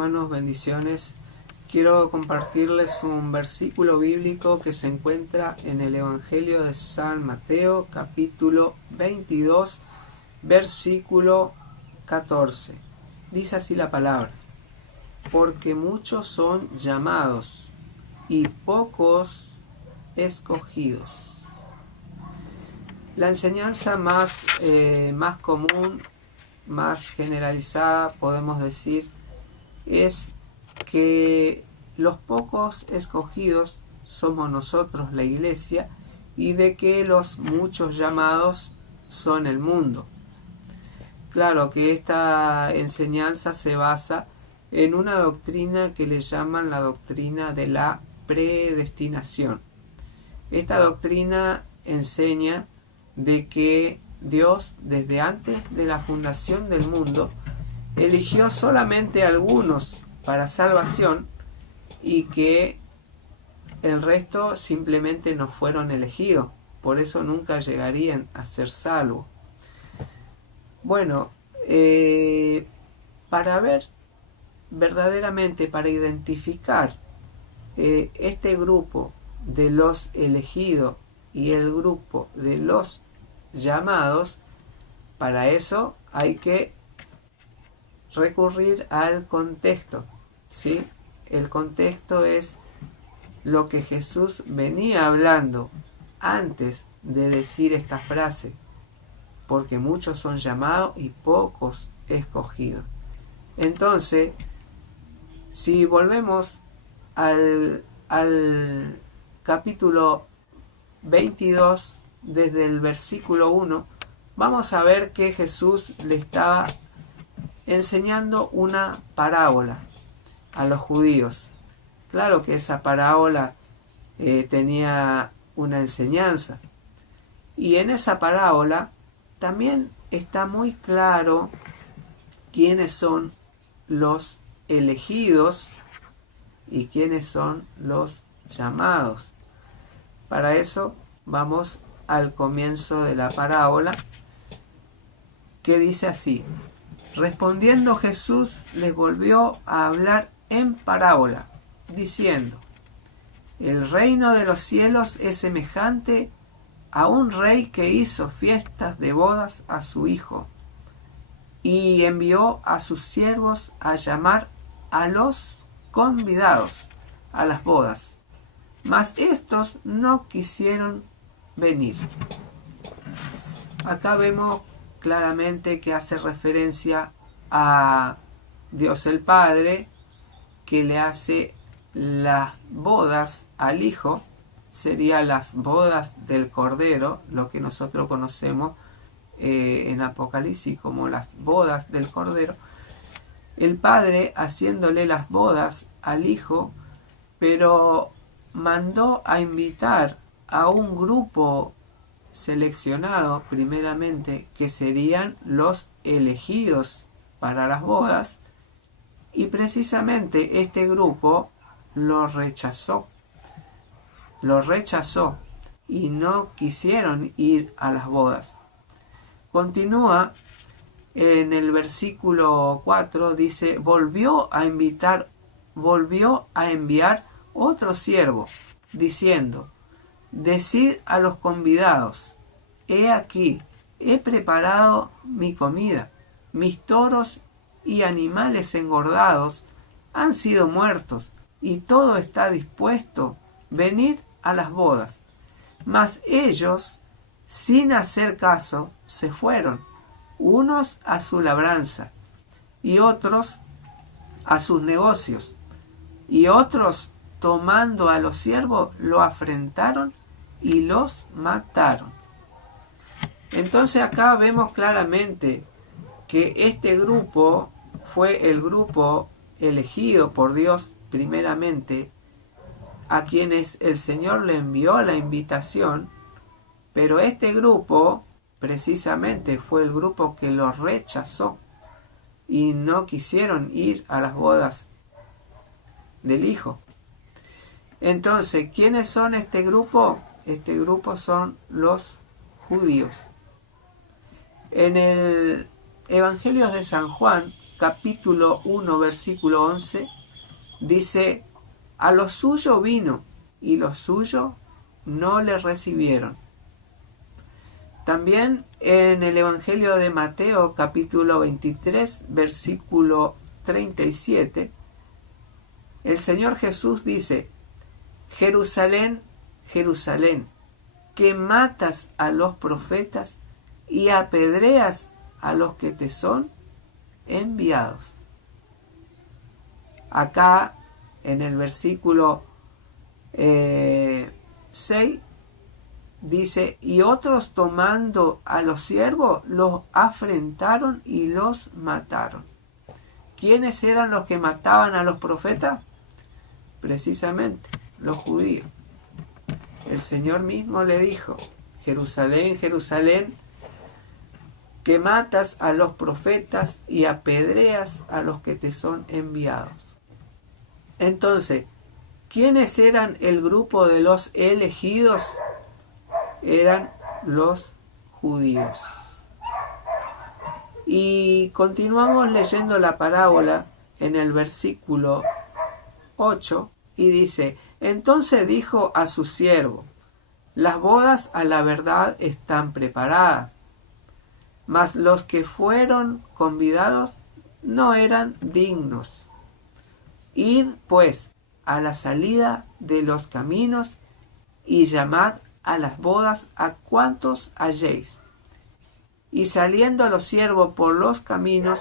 hermanos, bendiciones. Quiero compartirles un versículo bíblico que se encuentra en el Evangelio de San Mateo, capítulo 22, versículo 14. Dice así la palabra: porque muchos son llamados y pocos escogidos. La enseñanza más común, más generalizada, podemos decir, es que los pocos escogidos somos nosotros, la iglesia, y de que los muchos llamados son el mundo. Claro que esta enseñanza se basa en una doctrina que le llaman la doctrina de la predestinación. Esta doctrina enseña de que Dios, desde antes de la fundación del mundo, eligió solamente a algunos para salvación y que el resto simplemente no fueron elegidos, por eso nunca llegarían a ser salvos. Bueno, para ver verdaderamente, para identificar este grupo de los elegidos y el grupo de los llamados, para eso hay que recurrir al contexto, ¿sí? El contexto es lo que Jesús venía hablando antes de decir esta frase, porque muchos son llamados y pocos escogidos. Entonces, si volvemos al capítulo 22, desde el versículo 1, vamos a ver que Jesús le estaba enseñando una parábola a los judíos. Claro que esa parábola tenía una enseñanza, y en esa parábola también está muy claro quiénes son los elegidos y quiénes son los llamados. Para eso vamos al comienzo de la parábola, que dice así: respondiendo Jesús les volvió a hablar en parábola, diciendo: el reino de los cielos es semejante a un rey que hizo fiestas de bodas a su hijo, y envió a sus siervos a llamar a los convidados a las bodas, mas estos no quisieron venir. Acá vemos claramente que hace referencia a Dios el Padre, que le hace las bodas al Hijo, serían las bodas del Cordero, lo que nosotros conocemos en Apocalipsis como las bodas del Cordero. El Padre haciéndole las bodas al Hijo, pero mandó a invitar a un grupo seleccionado primeramente, que serían los elegidos para las bodas, y precisamente este grupo lo rechazó y no quisieron ir a las bodas. Continúa en el versículo 4, dice: volvió a enviar otro siervo, diciendo: decid a los convidados: he aquí, he preparado mi comida, mis toros y animales engordados han sido muertos, y todo está dispuesto, venid a las bodas. Mas ellos, sin hacer caso, se fueron, unos a su labranza, y otros a sus negocios, y otros, tomando a los siervos, lo afrentaron y los mataron. Entonces acá vemos claramente que este grupo fue el grupo elegido por Dios primeramente, a quienes el Señor le envió la invitación, pero este grupo precisamente fue el grupo que lo rechazó y no quisieron ir a las bodas del Hijo. Entonces, ¿quiénes son este grupo? Este grupo son los judíos. En el Evangelio de San Juan, capítulo 1, versículo 11, dice: a lo suyo vino, y los suyos no le recibieron. También en el Evangelio de Mateo, capítulo 23, versículo 37, el Señor Jesús dice: Jerusalén, Jerusalén, que matas a los profetas y apedreas a los que te son enviados. Acá en el versículo 6 dice: y otros tomando a los siervos los afrentaron y los mataron. ¿Quiénes eran los que mataban a los profetas? Precisamente los judíos. El Señor mismo le dijo: Jerusalén, Jerusalén, que matas a los profetas y apedreas a los que te son enviados. Entonces, ¿quiénes eran el grupo de los elegidos? Eran los judíos. Y continuamos leyendo la parábola en el versículo 8 y dice: entonces dijo a su siervo: las bodas a la verdad están preparadas, mas los que fueron convidados no eran dignos. Id pues a la salida de los caminos y llamad a las bodas a cuantos halléis. Y saliendo los siervos por los caminos,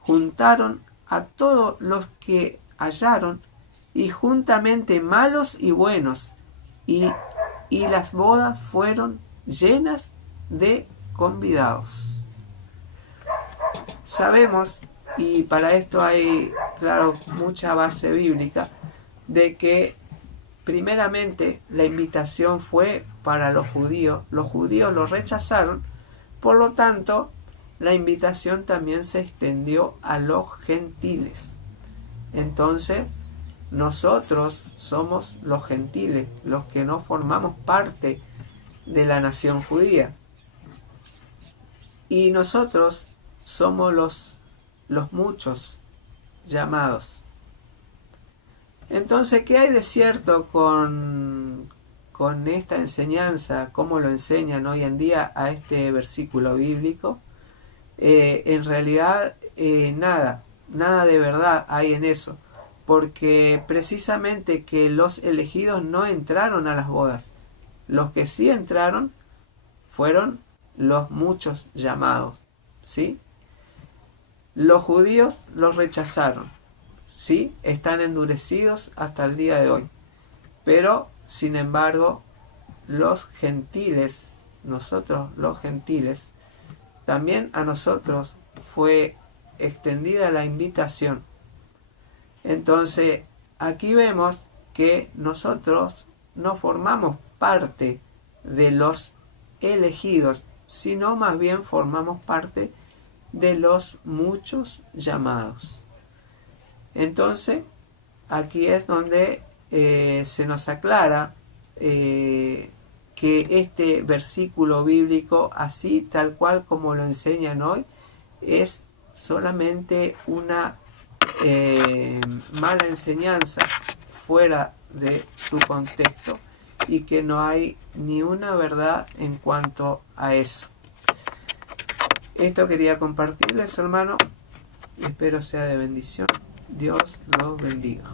juntaron a todos los que hallaron, y juntamente malos y buenos, y las bodas fueron llenas de convidados. Sabemos, y para esto hay, claro, mucha base bíblica, de que primeramente la invitación fue para los judíos lo rechazaron, por lo tanto la invitación también se extendió a los gentiles. Entonces nosotros somos los gentiles, los que no formamos parte de la nación judía, y nosotros somos los muchos llamados. Entonces, ¿qué hay de cierto con esta enseñanza? ¿Cómo lo enseñan hoy en día a este versículo bíblico? En realidad, nada de verdad hay en eso, porque precisamente que los elegidos no entraron a las bodas. Los que sí entraron fueron los muchos llamados, ¿sí? Los judíos los rechazaron, ¿sí? Están endurecidos hasta el día de hoy. Pero, sin embargo, los gentiles, nosotros los gentiles, también a nosotros fue extendida la invitación. Entonces, aquí vemos que nosotros no formamos parte de los elegidos, sino más bien formamos parte de los muchos llamados. Entonces, aquí es donde se nos aclara que este versículo bíblico, así tal cual como lo enseñan hoy, es solamente una mala enseñanza fuera de su contexto, y que no hay ni una verdad en cuanto a eso. Esto quería compartirles, hermano, y espero sea de bendición. Dios los bendiga.